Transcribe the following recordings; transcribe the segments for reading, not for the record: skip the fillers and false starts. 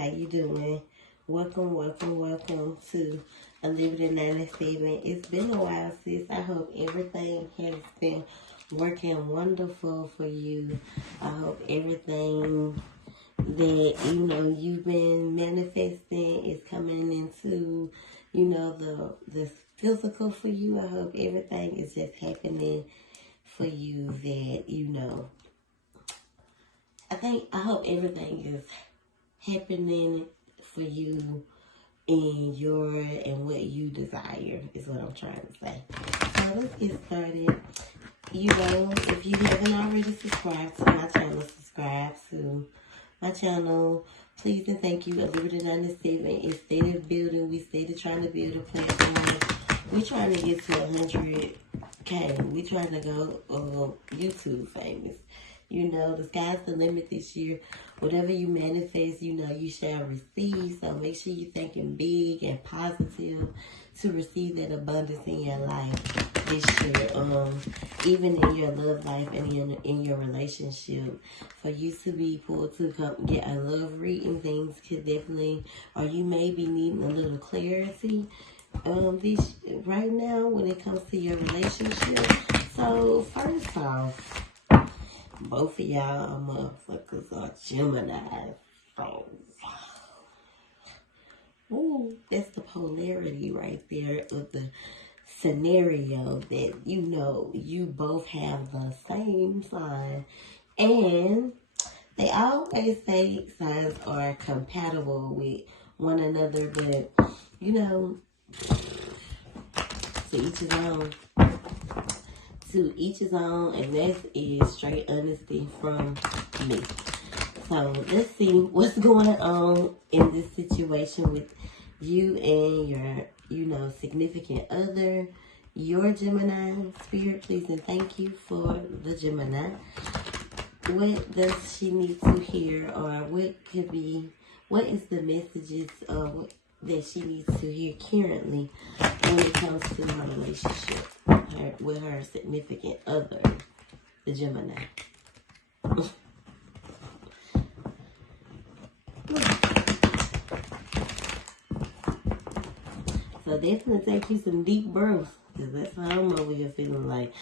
How you doing? Welcome, welcome, welcome to Unlimited 97. It's been a while, sis. I hope everything has been working wonderful for you. I hope everything that, you've been manifesting is coming into, the physical for you. I hope everything is just happening for you that, I hope everything is happening for you and what you desire is what I'm trying to say. So let's get started. If you haven't already subscribed to my channel, subscribe to my channel. Please and thank you. Unlimited 97 is steady building. We steady trying to build a platform. We're trying to get to 100K. We're trying to go YouTube famous. The sky's the limit this year. Whatever you manifest, you shall receive. So make sure you're thinking big and positive to receive that abundance in your life this year. Even in your love life and in your relationship. For you to be pulled to come get a love reading, things could definitely, or you may be needing a little clarity this right now when it comes to your relationship. So first off, both of y'all motherfuckers are Gemini. So, ooh, that's the polarity right there of the scenario that you both have the same sign. And they always say signs are compatible with one another, but to each his own. To each his own, and that is straight honesty from me. So let's see what's going on in this situation with you and your, significant other, your Gemini. Spirit, please and thank you for the Gemini. What does she need to hear, or what is the messages that she needs to hear currently when it comes to her relationship with her significant other, the Gemini? So definitely take you some deep breaths, because that's how I'm over here feeling like.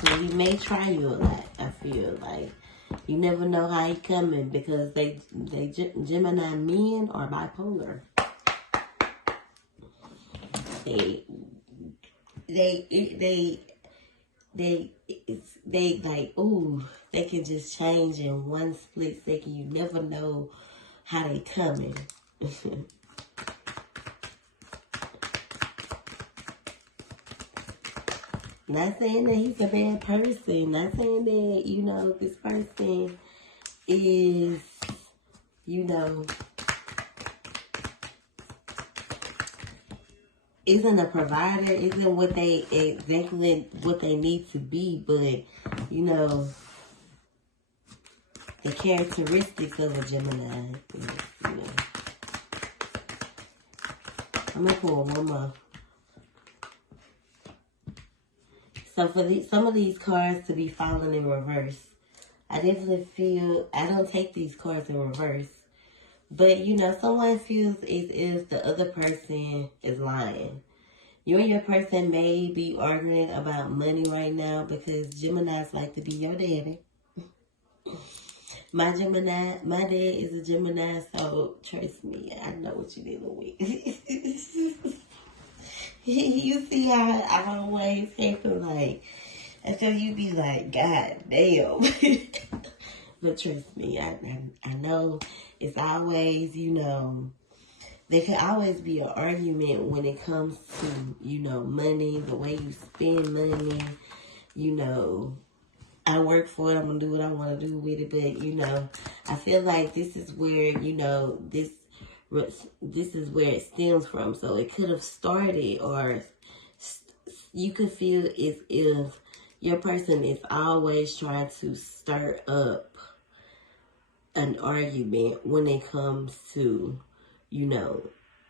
So he may try you a lot. I feel like you never know how he coming, because they Gemini men are bipolar. They like, ooh, they can just change in one split second. You never know how they coming. Not saying that he's a bad person. Not saying that, this person is, isn't a provider, isn't exactly what they need to be, but, the characteristics of a Gemini, I'm going to pull one more. So for some of these cards to be falling in reverse, I definitely feel, I don't take these cards in reverse, but someone feels as if the other person is lying. You and your person may be arguing about money right now, because Geminis like to be your daddy. My dad is a Gemini, so trust me, I know what you're dealing with. You see how I always happen, like, until you be like, God damn. But trust me, I know it's always, there can always be an argument when it comes to, money, the way you spend money, I work for it, I'm going to do what I want to do with it, but, I feel like this is where, this is where it stems from. So it could have started, or you could feel as if your person is always trying to stir up an argument when it comes to,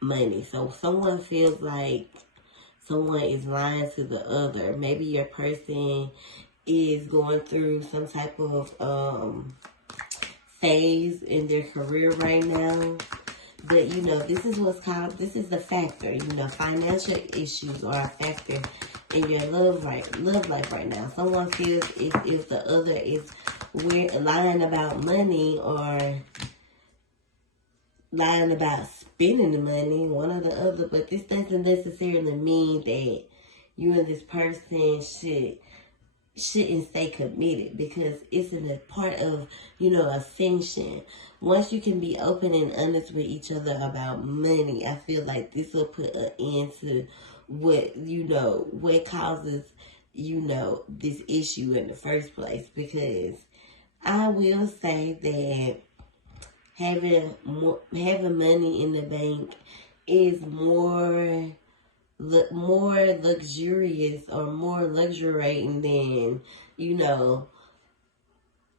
money. So someone feels like someone is lying to the other. Maybe your person is going through some type of phase in their career right now. But, you know, this is what's called, this is the factor. You know, financial issues are a factor in your love life right now. Someone feels if the other is lying about money or lying about spending the money, one or the other. But this doesn't necessarily mean that you and this person shouldn't stay committed, because it's a part of, you know, ascension. Once you can be open and honest with each other about money, I feel like this will put an end to what causes, you know, this issue in the first place. Because I will say that having money in the bank is more luxurious or more luxuriating than, you know,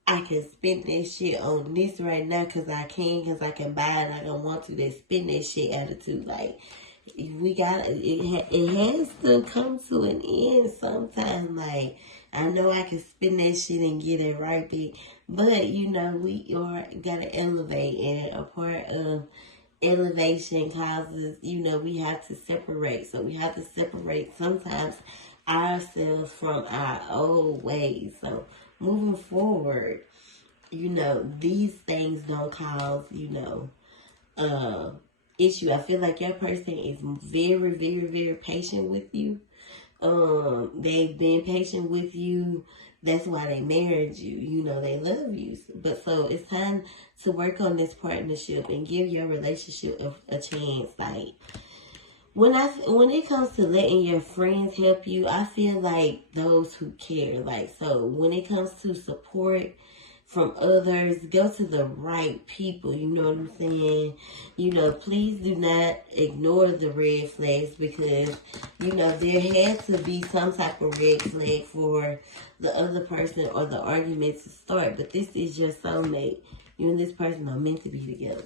I can spend that shit on this right now because I can buy it. I don't want to. They spend that shit attitude. Like, it has to come to an end sometime. Like, I know I can spend that shit and get it right back, but, you know, we gotta elevate, and a part of elevation causes, you know, we have to separate. So we have to separate sometimes ourselves from our old ways. So moving forward, you know, these things don't cause, you know, issue. I feel like your person is very, very, very patient with you. They've been patient with you. That's why they married you. You know, they love you. But so it's time to work on this partnership and give your relationship a chance. Like, when it comes to letting your friends help you, I feel like those who care. Like, so when it comes to support from others, go to the right people. You know what I'm saying? You know, please do not ignore the red flags, because, you know, there had to be some type of red flag for the other person or the argument to start. But this is your soulmate. You and this person are meant to be together.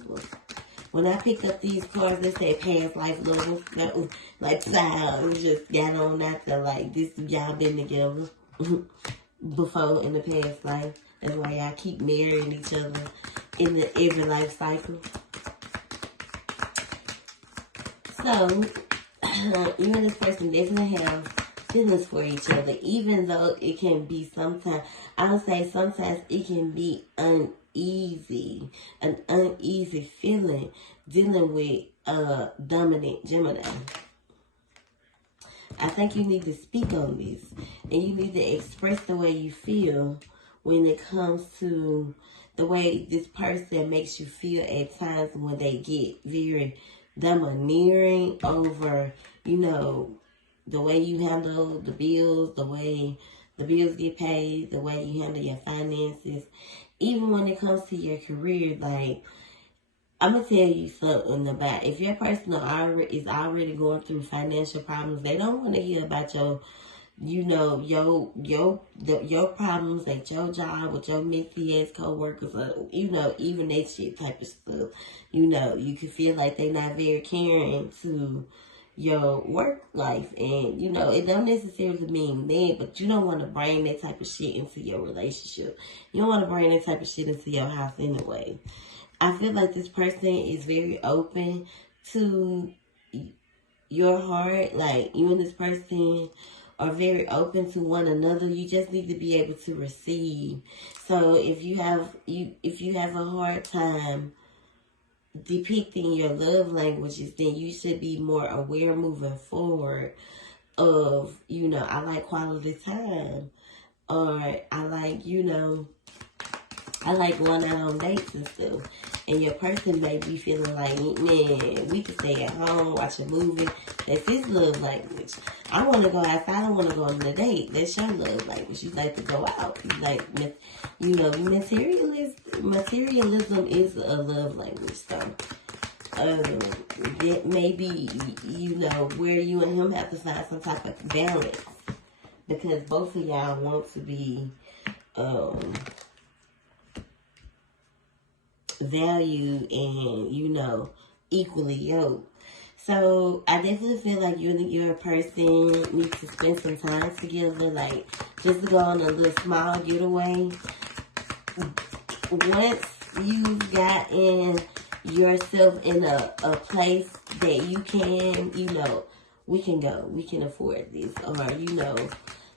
When I picked up these cards, they say past life lovers. That was like, wow, it just got on out there like this. Y'all been together before in the past life. That's why y'all keep marrying each other in every life cycle. So, you and this person definitely have feelings for each other, even though it can be sometimes, I would say sometimes it can be an uneasy feeling dealing with dominant Gemini. I think you need to speak on this, and you need to express the way you feel when it comes to the way this person makes you feel at times when they get very domineering over, you know, the way you handle the bills, the way the bills get paid, the way you handle your finances. Even when it comes to your career, like, I'm going to tell you something about, if your person is already going through financial problems, they don't want to hear about your, you know, your problems at your job with your messy ass co-workers, or, you know, even that shit type of stuff. You know, you can feel like they're not very caring to your work life, and, you know, it don't necessarily mean that, but you don't want to bring that type of shit into your relationship. You don't want to bring that type of shit into your house anyway. I feel like this person is very open to your heart. Like, you and this person are very open to one another. You just need to be able to receive. So if you have a hard time depicting your love languages, then you should be more aware moving forward of, you know, I like quality time, or I like, you know, I like going out on dates and stuff. And your person may be feeling like, man, we can stay at home, watch a movie. That's his love language. I want to go outside. I want to go on a date. That's your love language. You like to go out. You like, you know, materialism is a love language. So, that maybe, you know, where you and him have to find some type of balance. Because both of y'all want to be, valued and, you know, equally yoked. So I definitely feel like you and your person need to spend some time together, like just to go on a little small getaway. Once you've gotten yourself in a place that you can, we can go, we can afford this, or,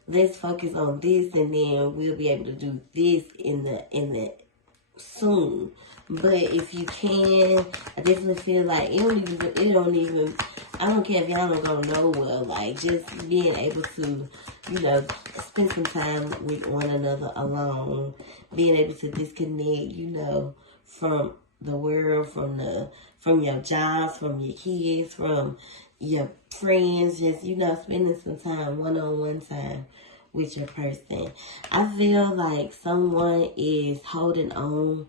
let's focus on this and then we'll be able to do this in the soon. But if you can, I definitely feel like I don't care if y'all don't go nowhere, like just being able to, spend some time with one another alone, being able to disconnect, from the world, from your jobs, from your kids, from your friends, just, spending some time, one-on-one time with your person. I feel like someone is holding on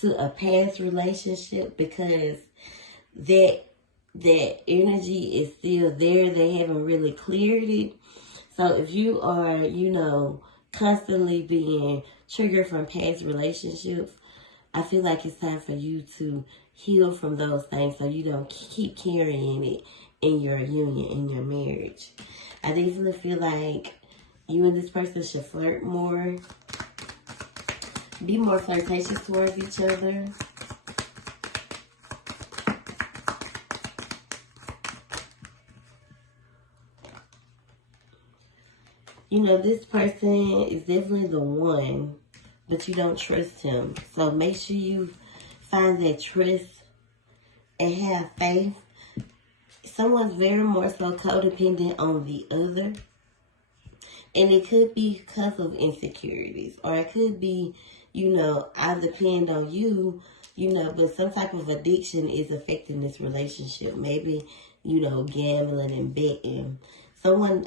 to a past relationship because that energy is still there. They haven't really cleared it. So if you are, constantly being triggered from past relationships, I feel like it's time for you to heal from those things so you don't keep carrying it in your union, in your marriage. I definitely feel like you and this person should flirt more. Be more flirtatious towards each other. This person is definitely the one, but you don't trust him. So make sure you find that trust and have faith. Someone's very more so codependent on the other. And it could be because of insecurities. Or it could be, I depend on you, but some type of addiction is affecting this relationship. Maybe, gambling and betting. Someone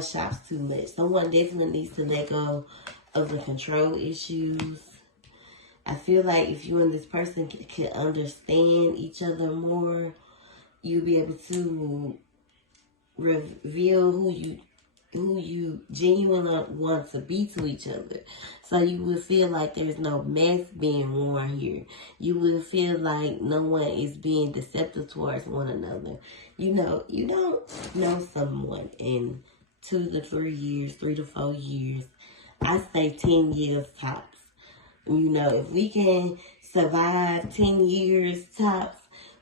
shops too much. Someone definitely needs to let go of the control issues. I feel like if you and this person can understand each other more, you'll be able to reveal who you genuinely want to be to each other. So you will feel like there's no mess being worn here. You will feel like no one is being deceptive towards one another. You don't know someone in 2 to 3 years, 3 to 4 years. I say 10 years tops. If we can survive 10 years tops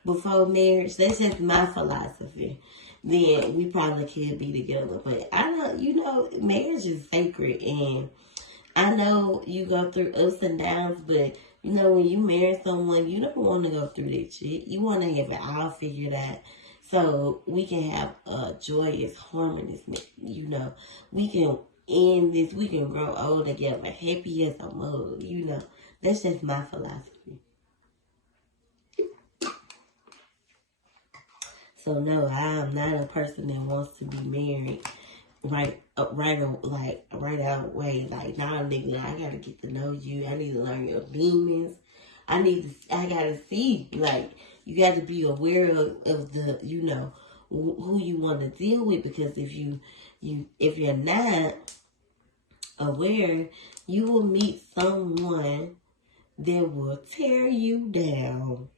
before marriage, that's just my philosophy. Then we probably could be together. But I know, marriage is sacred. And I know you go through ups and downs, but, when you marry someone, you don't want to go through that shit. You want to have it all figured out so we can have a joyous, harmonious, we can end this, we can grow old together, happy as a mug, That's just my philosophy. So no, I am not a person that wants to be married right out way. Like, nah, nigga, I gotta get to know you. I need to learn your demons. I gotta see, like, you got to be aware of the, who you want to deal with, because if you're not aware, you will meet someone that will tear you down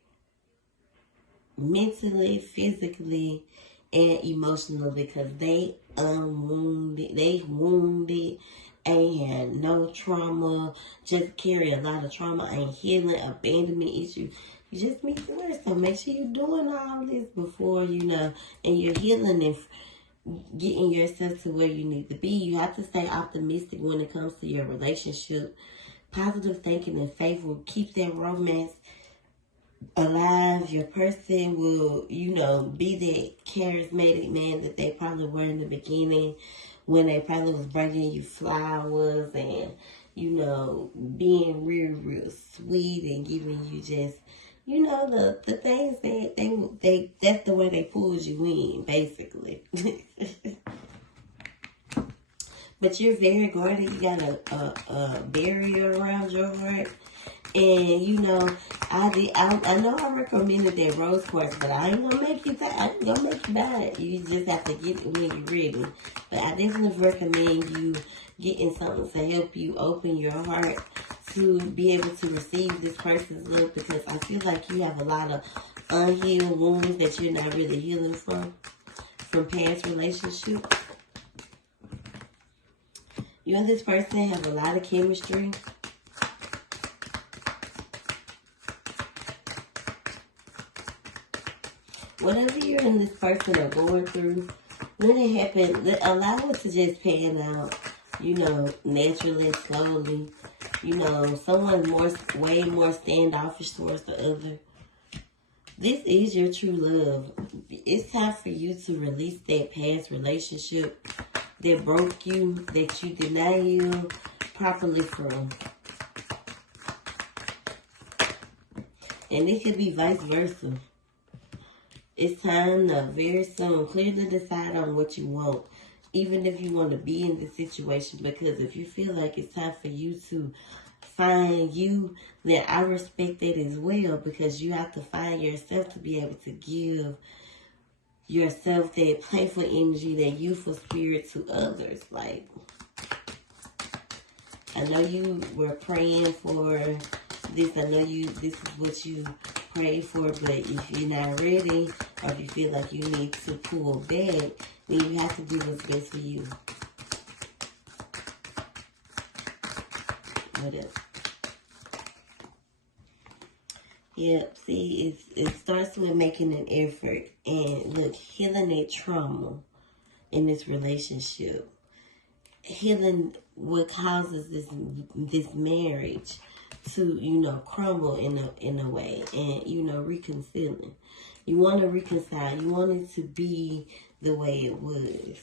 mentally, physically, and emotionally, because they wounded, ain't had no trauma, just carry a lot of trauma, ain't healing, abandonment issues. You just meet the worst. So make sure you're doing all this before, and you're healing and getting yourself to where you need to be. You have to stay optimistic when it comes to your relationship. Positive thinking and faith will keep that romance alive. Your person will, be that charismatic man that they probably were in the beginning, when they probably was bringing you flowers and, being real sweet and giving you just, the things that they that's the way they pulled you in, basically. But you're very guarded. You got a barrier around your heart. And, I know I recommended that rose quartz, but I ain't gonna make you buy it. You just have to get it when you're ready. But I definitely recommend you getting something to help you open your heart to be able to receive this person's love, because I feel like you have a lot of unhealed wounds that you're not really healing from past relationships. You and this person have a lot of chemistry. Whatever you and this person are going through, let it happen. Allow it to just pan out, you know, naturally, slowly. You know, someone's way more standoffish towards the other. This is your true love. It's time for you to release that past relationship that broke you, that you did not heal properly from. And it could be vice versa. It's time to very soon clearly decide on what you want. Even if you want to be in this situation, because if you feel like it's time for you to find you, then I respect that as well, because you have to find yourself to be able to give yourself that playful energy, that youthful spirit to others. Like, I know you were praying for this. I know this is what you prayed for, but if you're not ready, or if you feel like you need to pull back, then you have to do what's best for you. What else? Yep, see, it starts with making an effort. And look, healing that trauma in this relationship. Healing what causes this marriage to, you know, crumble in a way. And, you know, reconciling. You want to reconcile. You want it to be the way it was.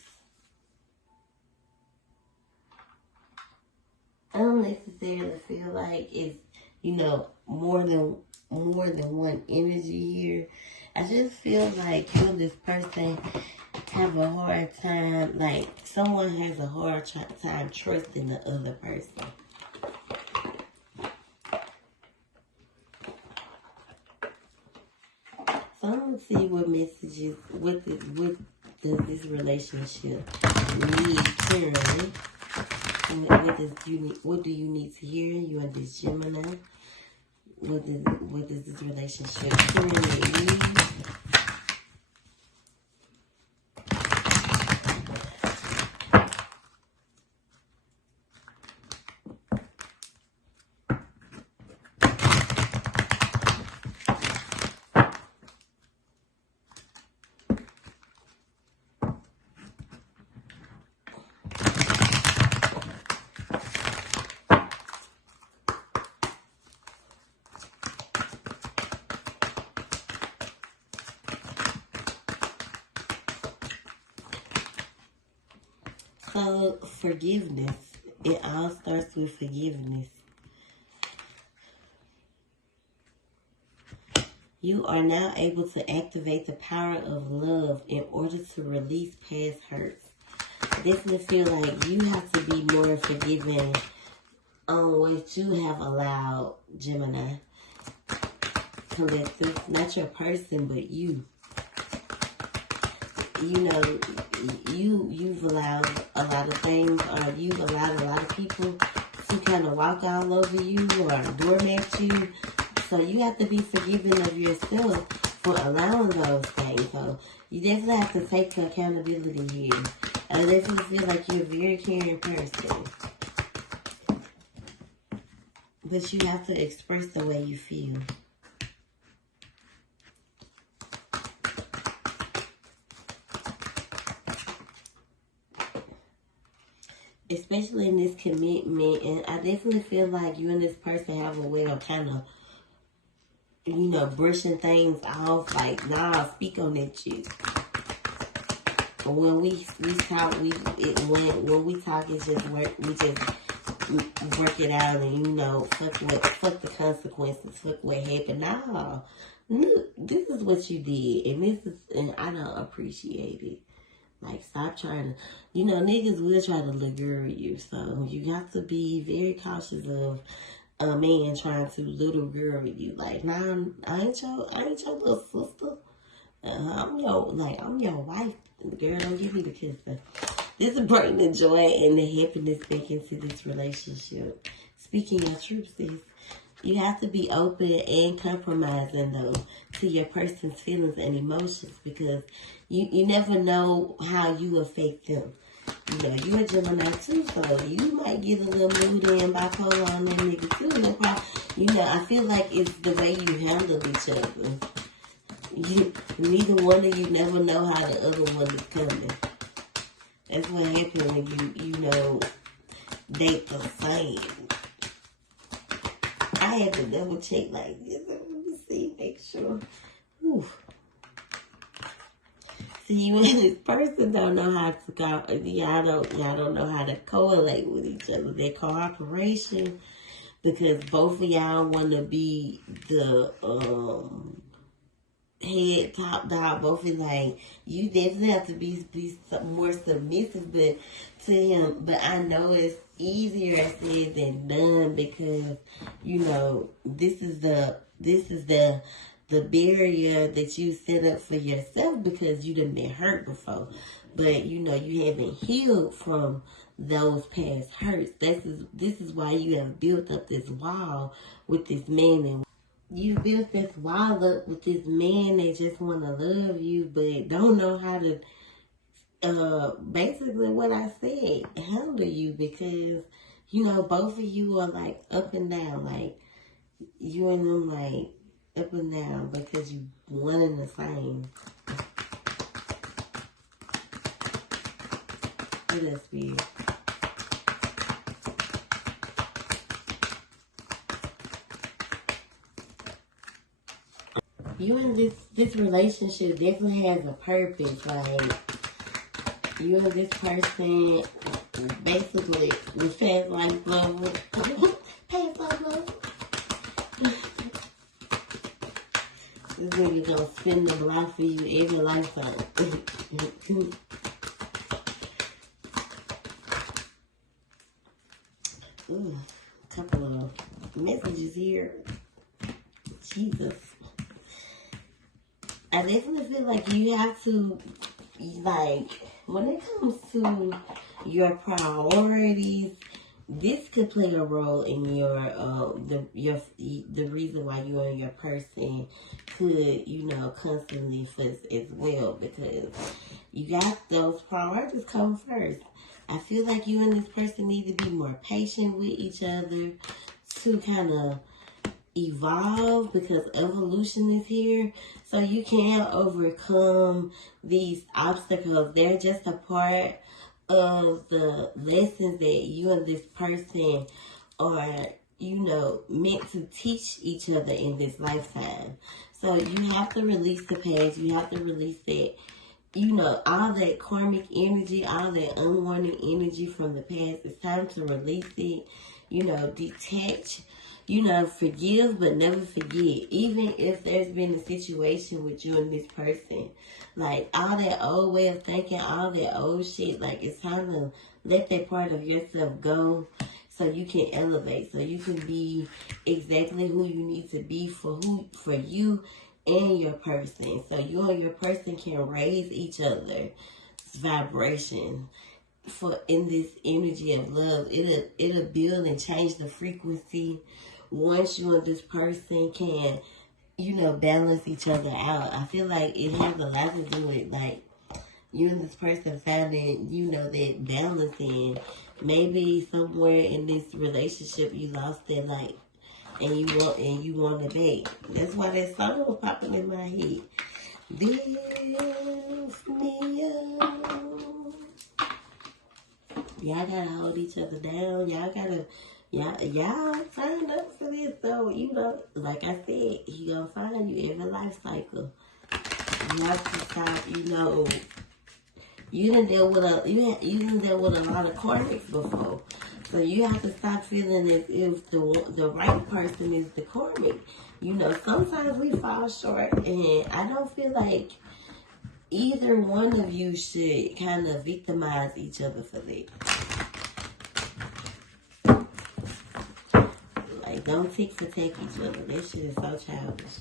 I don't necessarily feel like it's, you know, more than one energy here. I just feel like you and this person have a hard time, like someone has a hard time trusting the other person. So I'm going to see what messages, what does this relationship need currently? What do you need to hear? You and this Gemini. What does this relationship currently need? So, forgiveness. It all starts with forgiveness. You are now able to activate the power of love in order to release past hurts. This will feel like you have to be more forgiving on what you have allowed, Gemini. Collective. Not your person, but you. You know, you've allowed a lot of things, or you've allowed a lot of people to kind of walk all over you or doormat you. So you have to be forgiving of yourself for allowing those things. So you definitely have to take accountability here. I definitely feel like you're a very caring person. But you have to express the way you feel. Especially in this commitment, and I definitely feel like you and this person have a way of kind of, you know, brushing things off, like, nah, speak on that shit. When we talk, when we talk, it's just work. We just work it out, and you know, fuck the consequences, fuck what happened. Nah, this is what you did, and I don't appreciate it. Like, stop trying to, you know, niggas will try to lure you. So you got to be very cautious of a man trying to little girl you. Like, nah, I ain't your little sister. I'm your wife. Girl, don't give me the kiss. This is bringing the joy and the happiness back into this relationship. Speaking your truth, sis. You have to be open and compromising, though, to your person's feelings and emotions, because you never know how you affect them. You know, you're a Gemini too, so you might get a little moody and bipolar on that nigga too. You know, I feel like it's the way you handle each other. Neither one of you never know how the other one is coming. That's what happens when you date the same. I had to double check like this. Let me see, make sure. Whew. See, you and this person don't know how to go. Y'all don't know how to correlate with each other. Their cooperation, because both of y'all want to be the head top dog. Both is like, you definitely have to be more submissive to him. But I know it's easier said than done, because this is the barrier that you set up for yourself, because you done been hurt before. But you haven't healed from those past hurts. This is why you have built up this wall with this man, and you built this wall up with this man that just want to love you, but don't know how to, basically what I said, handle you, because, both of you are like up and down, like you and them like up and down, because you one and the same. It is weird. You and this relationship definitely has a purpose. Like, you and this person basically with past life love. Past life love. This nigga gonna spend the block for you every lifetime. Ooh, a couple of messages here. Jesus. I definitely feel like you have to, like, when it comes to your priorities, this could play a role in the reason why you and your person could, constantly fuss as well, because you got those priorities come first. I feel like you and this person need to be more patient with each other to kind of evolve, because evolution is here, so you can't overcome these obstacles. They're just a part of the lessons that you and this person are, meant to teach each other in this lifetime. So you have to release the past. You have to release that, all that karmic energy, all that unwanted energy from the past. It's time to release it, detach. Forgive but never forget. Even if there's been a situation with you and this person, like all that old way of thinking, all that old shit, like it's time to let that part of yourself go, so you can elevate, so you can be exactly who you need to be for you and your person, so you and your person can raise each other's vibration. In this energy of love, it'll build and change the frequency once you and this person can, balance each other out. I feel like it has a lot to do with, like, you and this person finding, that balance, and maybe somewhere in this relationship you lost that light, and you want to date. That's why that song was popping in my head. Lift me up. Y'all gotta hold each other down. Y'all signed up for this. So, like I said, he gonna find you every life cycle. You have to stop, you done dealt with a lot of karmics before. So you have to stop feeling as if the right person is the karmic. Sometimes we fall short, and I don't feel like either one of you should kind of victimize each other for that. Like, don't tick for take each other. That shit is so childish.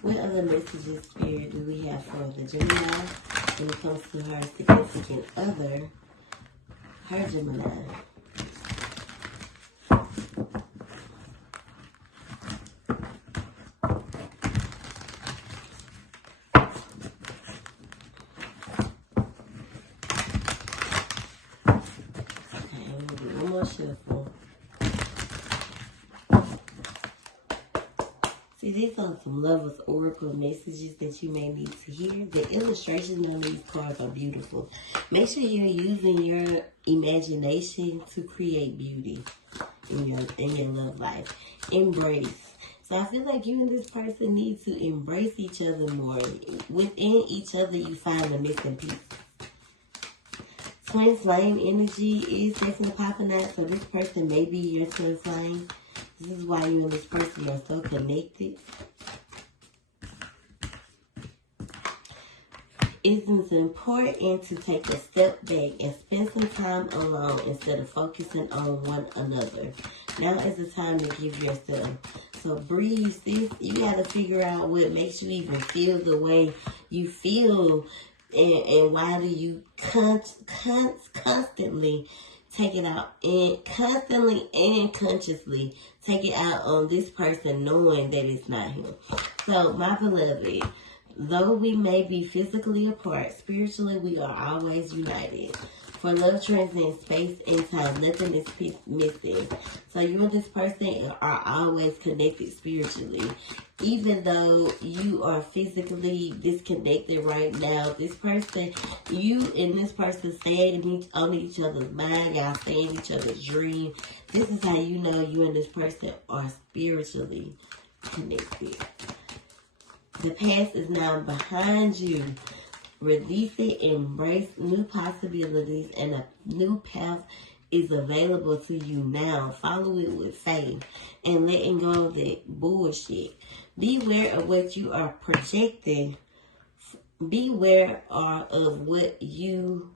What other messages, Spirit, do we have for the Gemini when it comes to her significant other, her Gemini? Shuffle. See, these are some Lovers Oracle messages that you may need to hear. The illustrations on these cards are beautiful. Make sure you're using your imagination to create beauty in your love life. Embrace. So I feel like you and this person need to embrace each other more. Within each other, you find the missing piece. Twin flame energy is definitely popping out. So this person may be your twin flame. This is why you and this person are so connected. It is important to take a step back and spend some time alone instead of focusing on one another. Now is the time to give yourself. So breathe, sis. You got to figure out what makes you even feel the way you feel. And why do you constantly take it out and constantly and consciously take it out on this person knowing that it's not him. So, my beloved, though we may be physically apart, spiritually we are always united. For love transcends space and time. Nothing is missing. So you and this person are always connected spiritually. Even though you are physically disconnected right now, this person, you and this person staying on each other's mind, y'all stay in each other's dream. This is how you know you and this person are spiritually connected. The past is now behind you. Release it, embrace new possibilities, and a new path is available to you now. Follow it with faith and letting go of that bullshit. Beware of what you are projecting. Beware of what you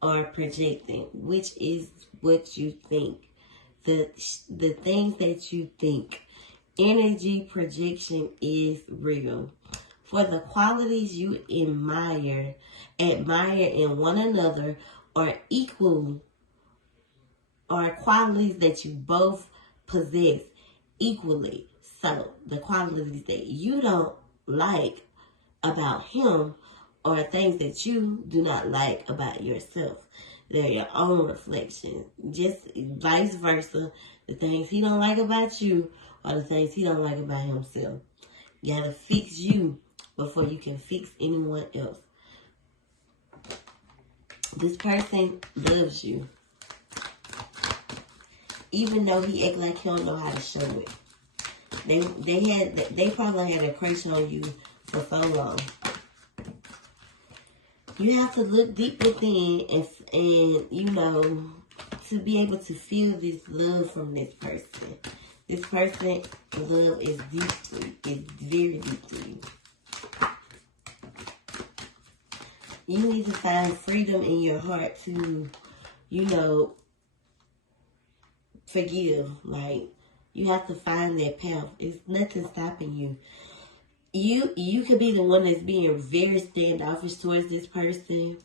are projecting, which is what you think. The things that you think. Energy projection is real. For the qualities you admire in one another are qualities that you both possess equally. So the qualities that you don't like about him are things that you do not like about yourself. They're your own reflection. Just vice versa. The things he don't like about you are the things he don't like about himself. You gotta fix you before you can fix anyone else. This person loves you. Even though he act like he don't know how to show it. They probably had a crush on you for so long. You have to look deep within and you know, to be able to feel this love from this person. This person, love is very deep to you. You need to find freedom in your heart to, you know, forgive. Like, you have to find that path. It's nothing stopping you. You could be the one that's being very standoffish towards this person,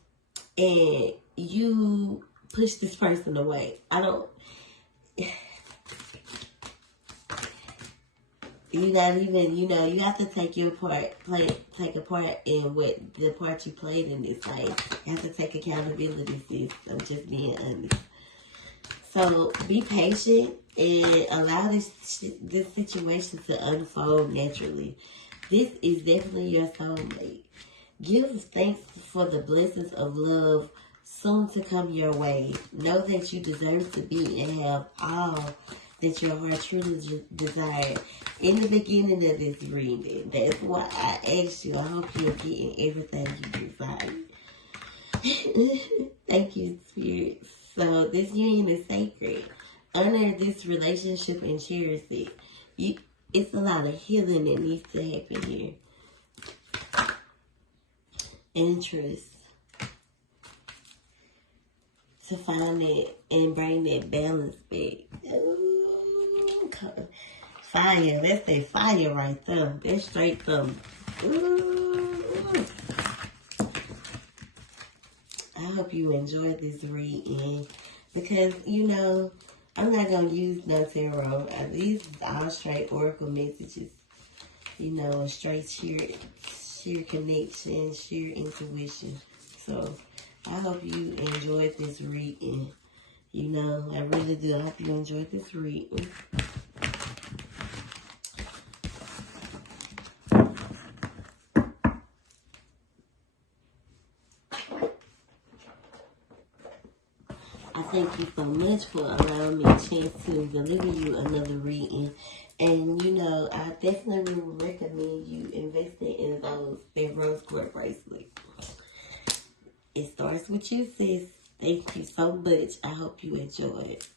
and you push this person away. You're not even, you know, you have to take your part, take a part in what the part you played in this life. You have to take accountability, sis. I'm just being honest. So be patient and allow this situation to unfold naturally. This is definitely your soulmate. Give thanks for the blessings of love soon to come your way. Know that you deserve to be and have all that your heart truly desired. In the beginning of this reading, that's why I asked you. I hope you're getting everything you desire. Thank you, Spirit. So this union is sacred. Honor this relationship and cherish it. It's a lot of healing that needs to happen here. Interest. To find it and bring that balance back. Ooh, fire. That's that fire right there. That's straight from. Ooh. I hope you enjoyed this reading. Because, you know, I'm not going to use no tarot. These are all straight oracle messages. You know, straight sheer connection, sheer intuition. So, I hope you enjoyed this reading. You know, I really do. I hope you enjoyed this reading. thank you so much for allowing me a chance to deliver you another reading. And, you know, I definitely would recommend you investing in that rose quartz bracelet. It starts with you, sis. Thank you so much. I hope you enjoy it.